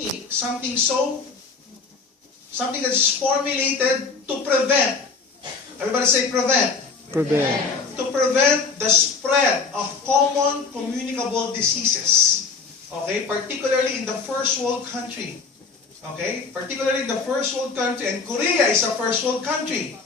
unique, something that is formulated to prevent. Everybody say prevent. Prevent. To prevent the spread of common communicable diseases. Okay, particularly in the first world country. Okay, particularly in the first world country, and Korea is a first world country.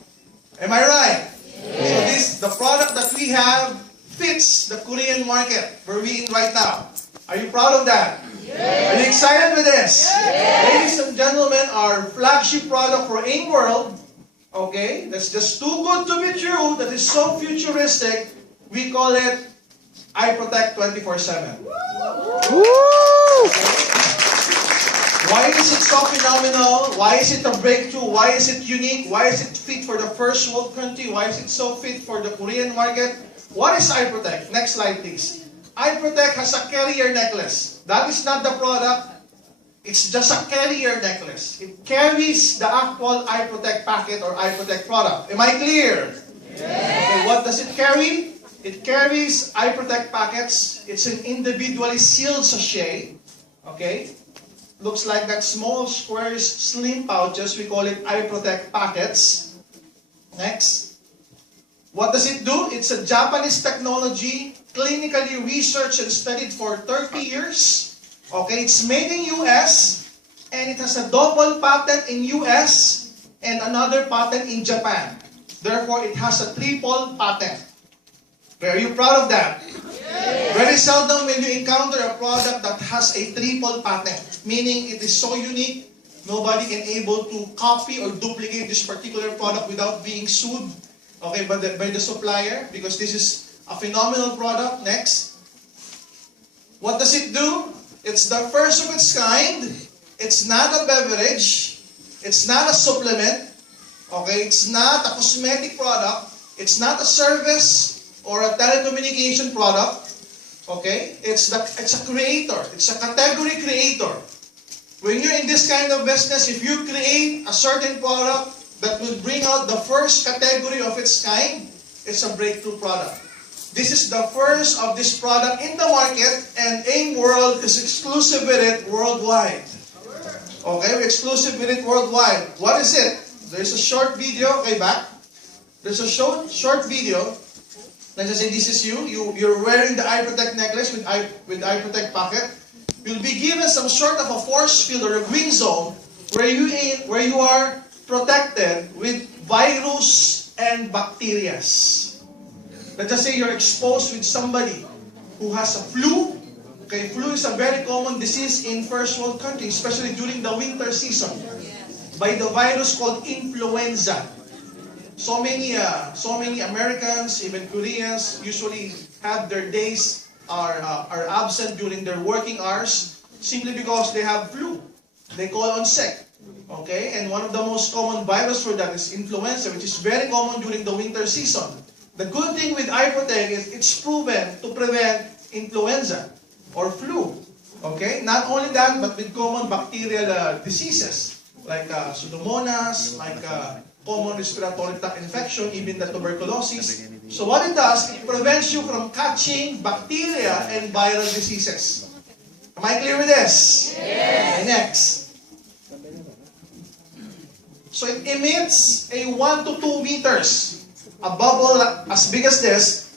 Am I right? Yes. So the product that we have fits the Korean market where we're in right now. Are you proud of that? Yes. Are you excited with this? Yes. Ladies and gentlemen, our flagship product for AIM World, okay, that's just too good to be true, that is so futuristic, we call it iProtect 24/7. Woo! Why is it so phenomenal? Why is it a breakthrough? Why is it unique? Why is it fit for the first world country? Why is it so fit for the Korean market? What is iProtect? Next slide, please. iProtect has a carrier necklace. That is not the product. It's just a carrier necklace. It carries the actual iProtect packet or iProtect product. Am I clear? Yes. Okay, what does it carry? It carries iProtect packets. It's an individually sealed sachet. Okay? Looks like that small squares, slim pouches. We call it iProtect packets. Next. What does it do? It's a Japanese technology, clinically researched and studied for 30 years. Okay, it's made in US, and it has a double patent in US and another patent in Japan. Therefore, it has a triple patent. Are you proud of that? Yes. Very seldom when you encounter a product that has a triple patent, meaning it is so unique, nobody can able to copy or duplicate this particular product without being sued, okay, by the supplier, because this is a phenomenal product. Next. What does it do? It's the first of its kind. It's not a beverage. It's not a supplement. Okay, it's not a cosmetic product. It's not a service or a telecommunication product. Okay? It's a creator. It's a category creator. When you're in this kind of business, if you create a certain product that will bring out the first category of its kind, it's a breakthrough product. This is the first of this product in the market, and AIM World is exclusive with it worldwide. Okay, we're exclusive with it worldwide. What is it? There's a short video. Okay, back. There's a short video. Let's just say this is you. You're wearing the iProtect necklace with iProtect packet. You'll be given some sort of a force field or a green zone where you are protected with virus and bacteria. Let's just say you're exposed with somebody who has a flu. Okay, flu is a very common disease in first world countries, especially during the winter season, by the virus called influenza. So many Americans, even Koreans, usually have their days are absent during their working hours simply because they have flu. They call on sick. Okay, and one of the most common virus for that is influenza, which is very common during the winter season. The good thing with iProtect is it's proven to prevent influenza or flu. Okay, not only that, but with common bacterial diseases like Pseudomonas, like common respiratory tract infection, even the tuberculosis. So what it does, it prevents you from catching bacteria and viral diseases. Am I clear with this? Yes. Okay, next. So it emits a 1 to 2 meters, a bubble as big as this,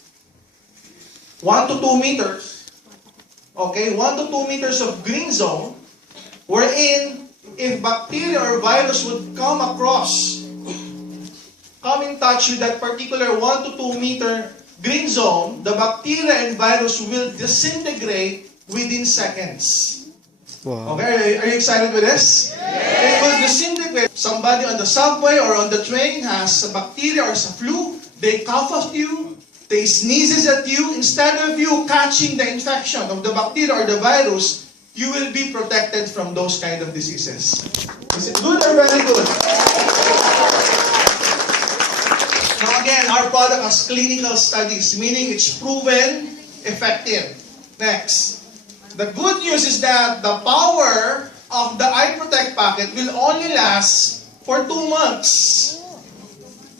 1 to 2 meters, okay, 1 to 2 meters of green zone, wherein if bacteria or virus would come in touch with that particular 1 to 2 meter green zone, the bacteria and virus will disintegrate within seconds. Wow. Okay, are you excited with this? Yes. It will disintegrate. Somebody on the subway or on the train has a bacteria or a flu, they cough at you, they sneezes at you. Instead of you catching the infection of the bacteria or the virus, you will be protected from those kind of diseases. Is it good or very good? Now again, our product has clinical studies, meaning it's proven effective. Next. The good news is that the power of the iProtect packet will only last for 2 months.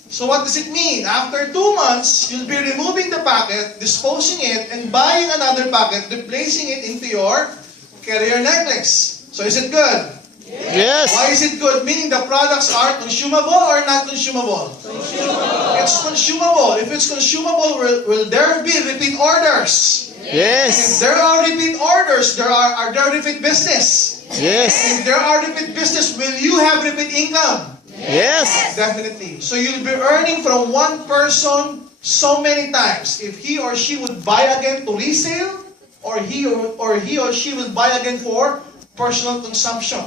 So what does it mean? After 2 months, you'll be removing the packet, disposing it, and buying another packet, replacing it into your carrier necklace. So is it good? Yes. Why is it good? Meaning the products are consumable or not consumable? Consumable. It's consumable. If it's consumable, will there be repeat orders? If Yes. there are repeat orders, are there repeat business? Yes. If there are repeat business, will you have repeat income? Yes. Definitely. So you'll be earning from one person so many times. If he or she would buy again to resale, or he or she will buy again for personal consumption.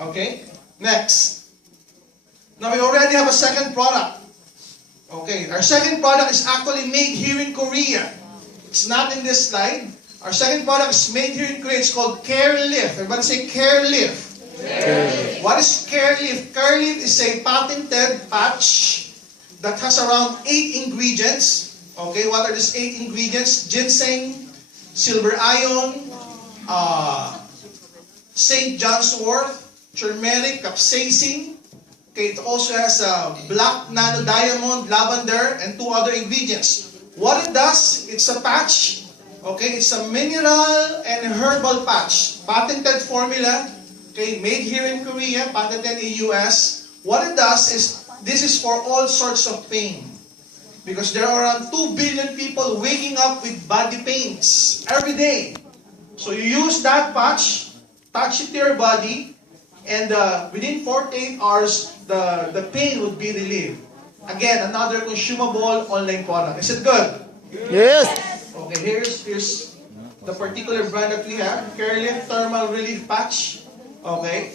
Okay? Next. Now we already have a second product. Okay, our second product is actually made here in Korea. It's not in this slide. Our second product is made here in Korea. It's called CareLift. Everybody say CareLift. What is CareLift? CareLift is a patented patch that has around 8 ingredients. Okay, what are these 8 ingredients? Ginseng, silver ion, St. John's wort, turmeric, capsaicin. Okay, it also has black nano diamond, lavender, and 2 other ingredients. What it does, it's a patch. Okay, it's a mineral and herbal patch. Patented formula. Okay, made here in Korea, patented in US. What it does is, this is for all sorts of pain. Because there are around 2 billion people waking up with body pains every day. So you use that patch, touch it to your body, and within 48 hours, the pain would be relieved. Again, another consumable online product. Is it good? Yes. Okay, here's the particular brand that we have, CareLift Thermal Relief Patch. Okay.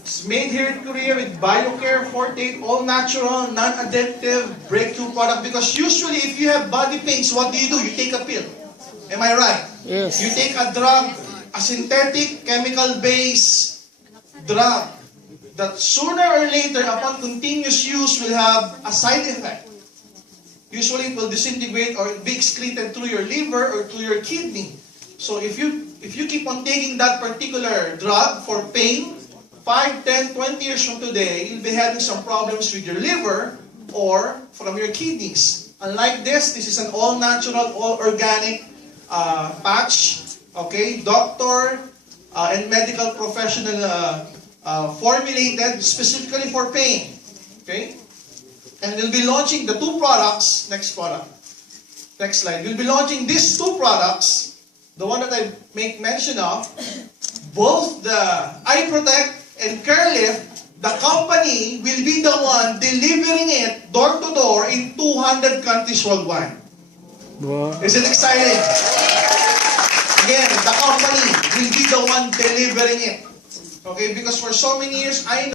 It's made here in Korea with BioCare 48, all natural, non-addictive, breakthrough product. Because usually if you have body pains, what do? You take a pill. Am I right? Yes. You take a drug, a synthetic chemical-based drug that sooner or later, upon continuous use, will have a side effect. Usually it will disintegrate or be excreted through your liver or through your kidney. So if you keep on taking that particular drug for pain, 5, 10, 20 years from today, you'll be having some problems with your liver or from your kidneys. Unlike this is an all-natural, all-organic patch. Okay, doctor and medical professional formulated specifically for pain. Okay, and we'll be launching the 2 products. Next product. Next slide. We'll be launching these 2 products. The one that I make mention of, both the iProtect and CareLift, the company will be the one delivering it door to door in 200 countries worldwide. Wow. Is it exciting? Again, the company will be the one delivering it. Okay, because for so many years, I know